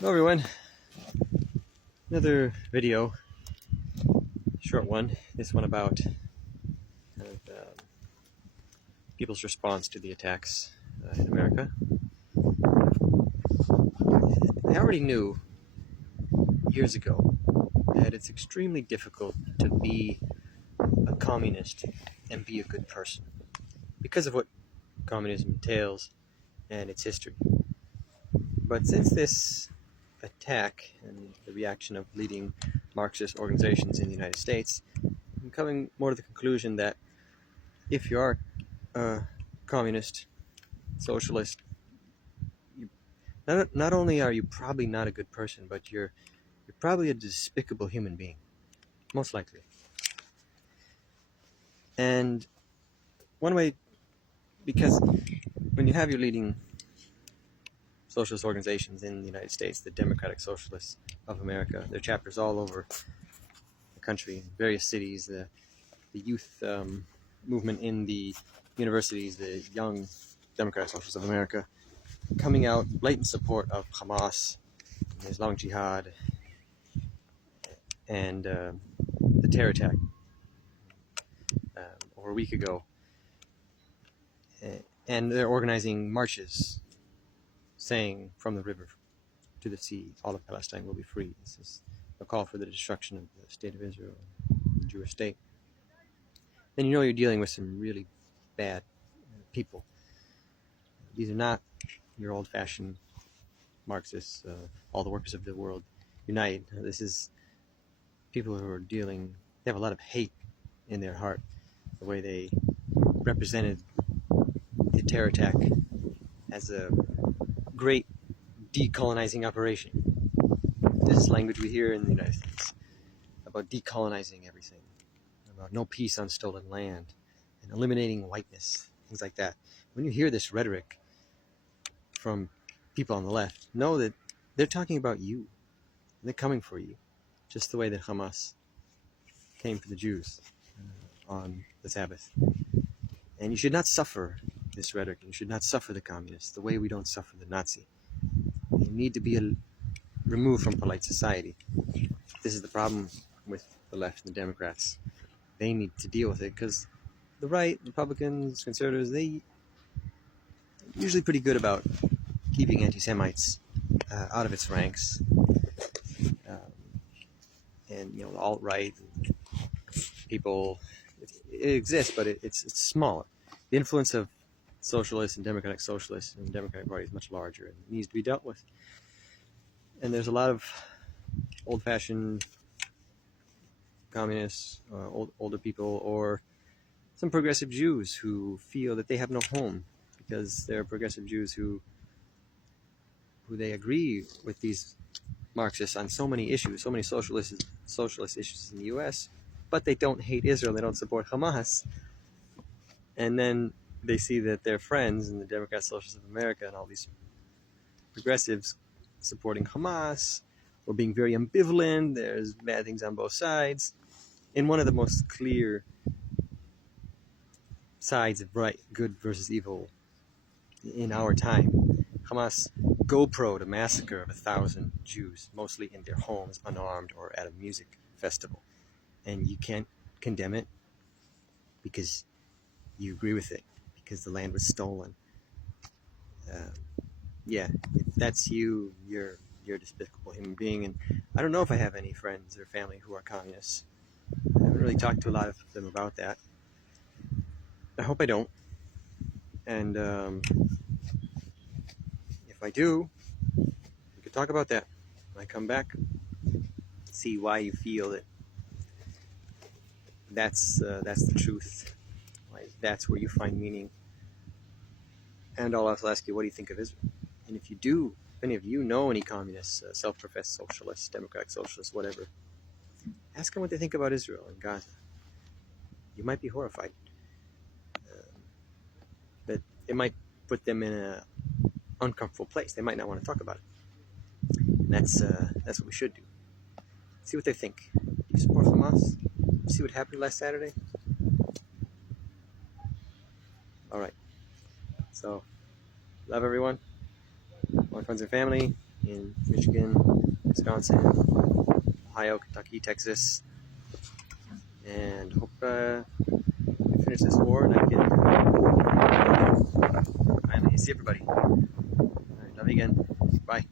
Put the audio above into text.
Hello everyone, another video, short one, this one about people's response to the attacks in America. I already knew years ago that it's extremely difficult to be a communist and be a good person because of what communism entails and its history. But since this attack and the reaction of leading Marxist organizations in the United States, I'm coming more to the conclusion that if you are a communist, socialist, not only are you probably not a good person, but you're probably a despicable human being, most likely. And one way, because when you have your leading socialist organizations in the United States, the Democratic Socialists of America, their chapters all over the country, in various cities, the youth movement in the universities, the young Democratic Socialists of America, coming out blatant support of Hamas, the Islamic Jihad, and the terror attack over a week ago. And they're organizing marches saying from the river to the sea, all of Palestine will be free. This is a call for the destruction of the state of Israel, the Jewish state. Then you know you're dealing with some really bad people. These are not your old-fashioned Marxists, all the workers of the world unite. This is people who are they have a lot of hate in their heart, the way they represented the terror attack as a great decolonizing operation. This is language we hear in the United States about decolonizing everything, about no peace on stolen land, and eliminating whiteness, things like that. When you hear this rhetoric from people on the left, know that they're talking about you. They're coming for you, just the way that Hamas came for the Jews on the Sabbath. And you should not suffer this rhetoric. You should not suffer the communists the way we don't suffer the Nazi. You need to be removed from polite society. This is the problem with the left and the Democrats. They need to deal with it because the right, Republicans, conservatives, they usually pretty good about keeping anti-Semites out of its ranks. And the alt-right people, it exists, but it's smaller. The influence of socialists and democratic socialists and the Democratic Party is much larger and needs to be dealt with. And there's a lot of old-fashioned communists, older people, or some progressive Jews who feel that they have no home because they're progressive Jews who they agree with these Marxists on so many issues, so many socialist issues in the U.S., but they don't hate Israel, they don't support Hamas. And then they see that their friends in the Democrat Socialists of America and all these progressives supporting Hamas or being very ambivalent, there's bad things on both sides. In one of the most clear sides of right, good versus evil in our time, Hamas GoPro'd a massacre of 1,000 Jews, mostly in their homes, unarmed, or at a music festival. And you can't condemn it because you agree with it, because the land was stolen. Yeah, if that's you, you're a despicable human being. And I don't know if I have any friends or family who are communists. I haven't really talked to a lot of them about that. I hope I don't. And if I do, we could talk about that when I come back. See why you feel that that's the truth. Why that's where you find meaning. And I'll also ask you, what do you think of Israel? And if you do, if any of you know any communists, self-professed socialists, democratic socialists, whatever, ask them what they think about Israel and Gaza. You might be horrified. But it might put them in an uncomfortable place. They might not want to talk about it. And that's what we should do. See what they think. Do you support Hamas? See what happened last Saturday? All right. So, love everyone. My friends and family. in Michigan, Wisconsin, Ohio, Kentucky, Texas, and hope we finish this war and I can finally see everybody. All right, love you again. Bye.